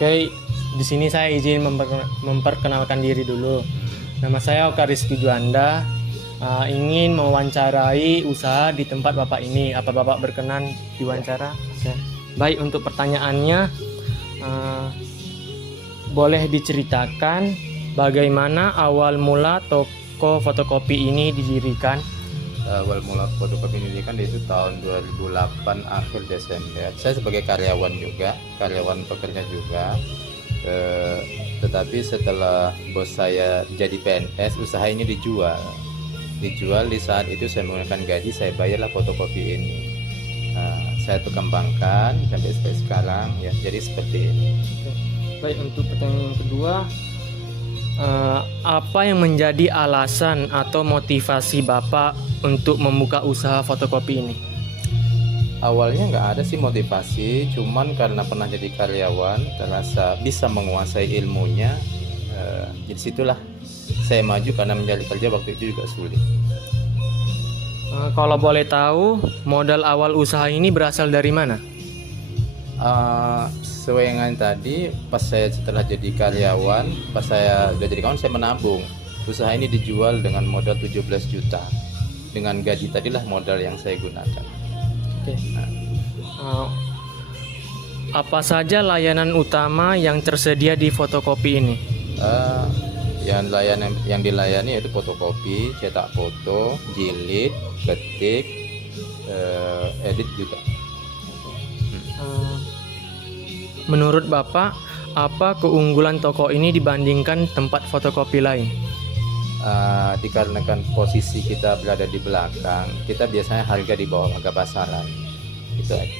Oke, di sini saya izin memperkenalkan diri dulu. Nama saya Oka Rizky Juanda. Ingin mewawancarai usaha di tempat Bapak ini. Apa Bapak berkenan diwawancara? Oke. Baik, untuk pertanyaannya, boleh diceritakan bagaimana awal mula toko fotokopi ini didirikan? Awal mula fotokopi ini kan itu tahun 2008 akhir Desember. Saya sebagai karyawan juga, karyawan pekerja juga. Tetapi setelah bos saya jadi PNS, usaha ini dijual. Di saat itu saya menggunakan gaji, saya bayarlah fotokopi ini. Saya kembangkan sampai sekarang ya. Jadi seperti ini. Baik, untuk pertanyaan yang kedua, apa yang menjadi alasan atau motivasi Bapak untuk membuka usaha fotokopi ini? Awalnya nggak ada sih motivasi, cuman karena pernah jadi karyawan, terasa bisa menguasai ilmunya. Jadi situlah saya maju karena mencari kerja waktu itu juga sulit. Kalau boleh tahu, modal awal usaha ini berasal dari mana? Sesuai dengan tadi, pas saya setelah jadi karyawan, pas saya udah jadi karyawan, saya menabung. Usaha ini dijual dengan modal 17 juta. Dengan gaji tadilah modal yang saya gunakan. Oke. Apa saja layanan utama yang tersedia di fotokopi ini? Yang dilayani yaitu fotokopi, cetak foto, jilid, ketik, edit juga. Menurut Bapak, apa keunggulan toko ini dibandingkan tempat fotokopi lain? Dikarenakan posisi kita berada di belakang, kita biasanya harga di bawah harga pasaran. Itu aja.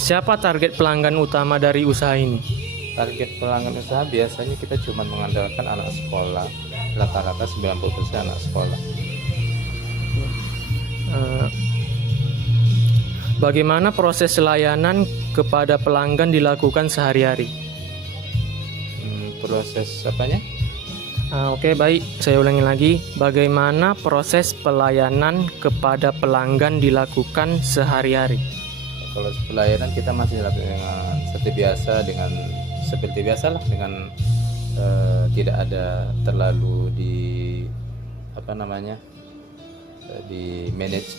Siapa target pelanggan utama dari usaha ini? Target pelanggan usaha biasanya kita cuma mengandalkan anak sekolah, rata-rata 90% anak sekolah. Bagaimana proses layanan kepada pelanggan dilakukan sehari-hari? Proses apanya? Oke, baik, saya ulangi lagi. Bagaimana proses pelayanan kepada pelanggan dilakukan sehari-hari? Kalau pelayanan kita masih dengan seperti biasa lah, dengan tidak ada terlalu di manage.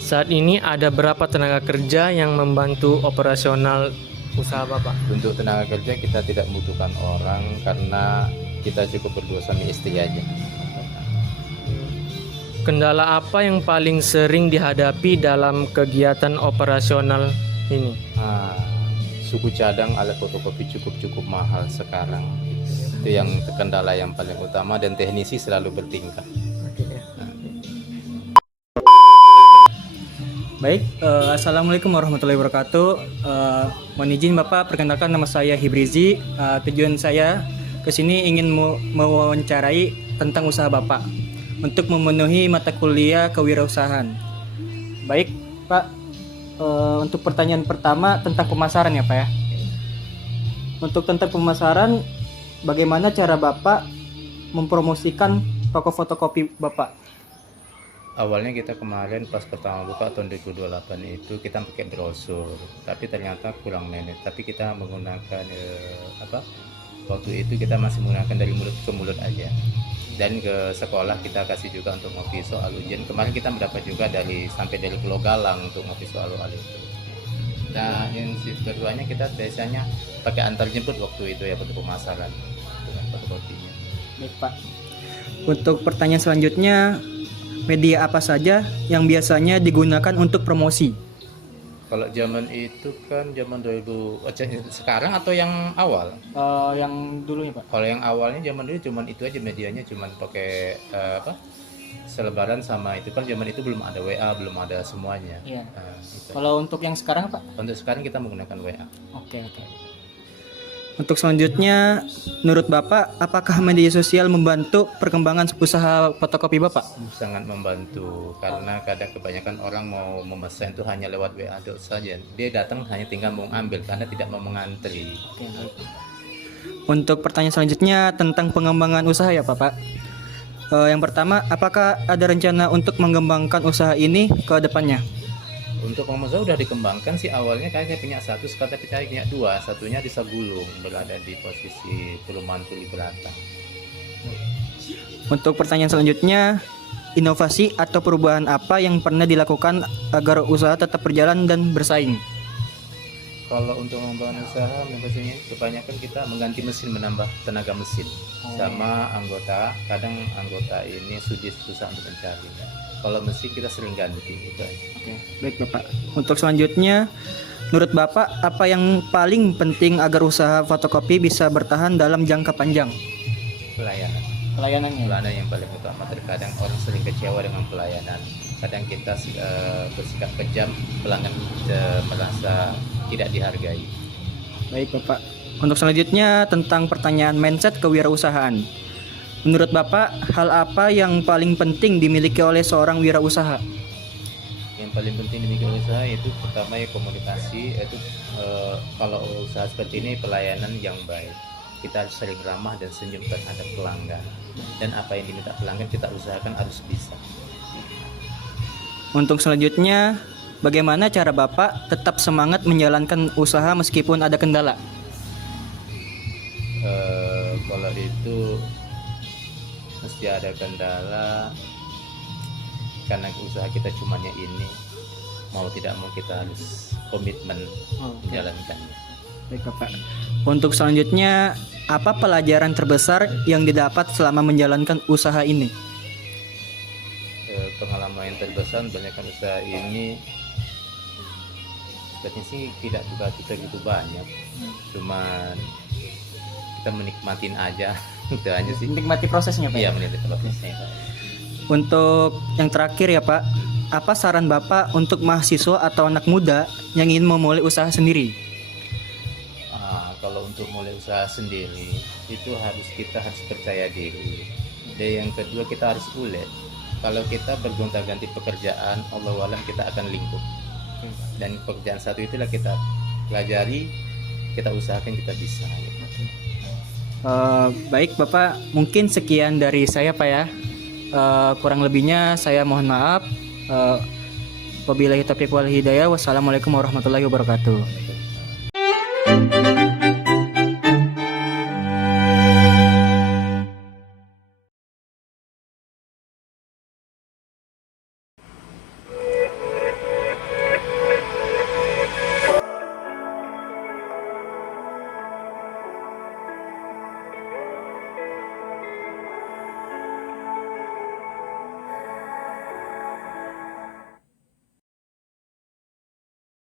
Saat ini ada berapa tenaga kerja yang membantu operasional usaha Bapak? Untuk tenaga kerja kita tidak membutuhkan orang karena kita cukup berdua suami istri aja. Kendala apa yang paling sering dihadapi dalam kegiatan operasional ini? Suku cadang alat fotokopi cukup mahal sekarang. Itu yang kendala yang paling utama, dan teknisi selalu bertingkah. Baik, Assalamualaikum warahmatullahi wabarakatuh. Mohon izin Bapak, perkenalkan nama saya Hibrizi. Tujuan saya ke sini ingin mewawancarai tentang usaha Bapak untuk memenuhi mata kuliah kewirausahaan. Baik, Pak. Untuk pertanyaan pertama tentang pemasaran ya, Pak ya. Untuk tentang pemasaran, bagaimana cara Bapak mempromosikan toko fotokopi Bapak? Awalnya kita kemarin pas pertama buka tahun 2028 itu kita pakai brosur, tapi ternyata kurang manage. Tapi kita menggunakan waktu itu kita masih menggunakan dari mulut ke mulut aja. Dan ke sekolah kita kasih juga untuk ngopi soal ujian. Kemarin kita mendapat juga sampai dari Pulau Galang untuk ngopi soal itu. Nah, yang keduanya kita biasanya pakai antar jemput waktu itu ya, untuk pemasaran dengan fotokopinya. Baik, Pak. Untuk pertanyaan selanjutnya, media apa saja yang biasanya digunakan untuk promosi? Kalau zaman itu kan zaman 2000, sekarang atau yang awal? Yang dulunya, Pak. Kalau yang awalnya zaman dulu cuman itu aja, medianya cuman pakai selebaran sama itu, kan zaman itu belum ada WA, belum ada semuanya. Iya. Gitu. Kalau untuk yang sekarang, Pak? Untuk sekarang kita menggunakan WA. Oke. Untuk selanjutnya, menurut Bapak, apakah media sosial membantu perkembangan usaha fotokopi Bapak? Sangat membantu, karena kadang kebanyakan orang mau memesan itu hanya lewat WA saja. Dia datang hanya tinggal mau ambil karena tidak mau mengantri. Oke. Untuk pertanyaan selanjutnya tentang pengembangan usaha ya Bapak. Yang pertama, apakah ada rencana untuk mengembangkan usaha ini ke depannya? Untuk pengembangan udah dikembangkan sih, awalnya kayaknya punya satu, sekarang tapi saya punya dua. Satunya di Sabulung, berada di posisi Perumahan Tuli Belakang. Untuk pertanyaan selanjutnya, inovasi atau perubahan apa yang pernah dilakukan agar usaha tetap berjalan dan bersaing? Kalau untuk pengembangan usaha, biasanya kebanyakan kita mengganti mesin, menambah tenaga mesin. Sama anggota, kadang anggota ini susah untuk mencari. Kalau mesin kita sering ganti gitu aja. Baik Bapak. Untuk selanjutnya, menurut Bapak apa yang paling penting agar usaha fotokopi bisa bertahan dalam jangka panjang? Pelayanan. Pelayanannya. Pelayanan yang paling utama. Terkadang orang sering kecewa dengan pelayanan. Kadang kita bersikap kejam, pelanggan merasa tidak dihargai. Baik Bapak. Untuk selanjutnya tentang pertanyaan mindset kewirausahaan. Menurut Bapak, hal apa yang paling penting dimiliki oleh seorang wirausaha? Yang paling penting dimiliki oleh usaha itu pertama ya komunikasi. Itu kalau usaha seperti ini pelayanan yang baik. Kita harus sering ramah dan senyum terhadap pelanggan. Dan apa yang diminta pelanggan kita usahakan harus bisa. Untuk selanjutnya, bagaimana cara Bapak tetap semangat menjalankan usaha meskipun ada kendala? Kalau itu mesti ada kendala, karena usaha kita cumanya ini, mau tidak mau kita harus komitmen menjalankannya. Baik Bapak. Untuk selanjutnya, apa pelajaran terbesar yang didapat selama menjalankan usaha ini? Pengalaman yang terbesar menjalankan usaha ini sebenarnya sih tidak juga kita gitu banyak, cuman kita menikmatin aja. Itu aja sih. Menikmati prosesnya Pak. Iya, menikmati prosesnya. Untuk yang terakhir ya Pak, apa saran Bapak untuk mahasiswa atau anak muda yang ingin memulai usaha sendiri? Kalau untuk mulai usaha sendiri itu kita harus percaya diri. Dan yang kedua kita harus ulet. Kalau kita bergonta-ganti pekerjaan, Allah alam kita akan lingkup. Dan pekerjaan satu itulah kita pelajari, kita usahakan, kita bisa. Baik Bapak, mungkin sekian dari saya Pak ya. Kurang lebihnya saya mohon maaf. Wabillahi taufiq wal hidayah. Wassalamualaikum warahmatullahi wabarakatuh.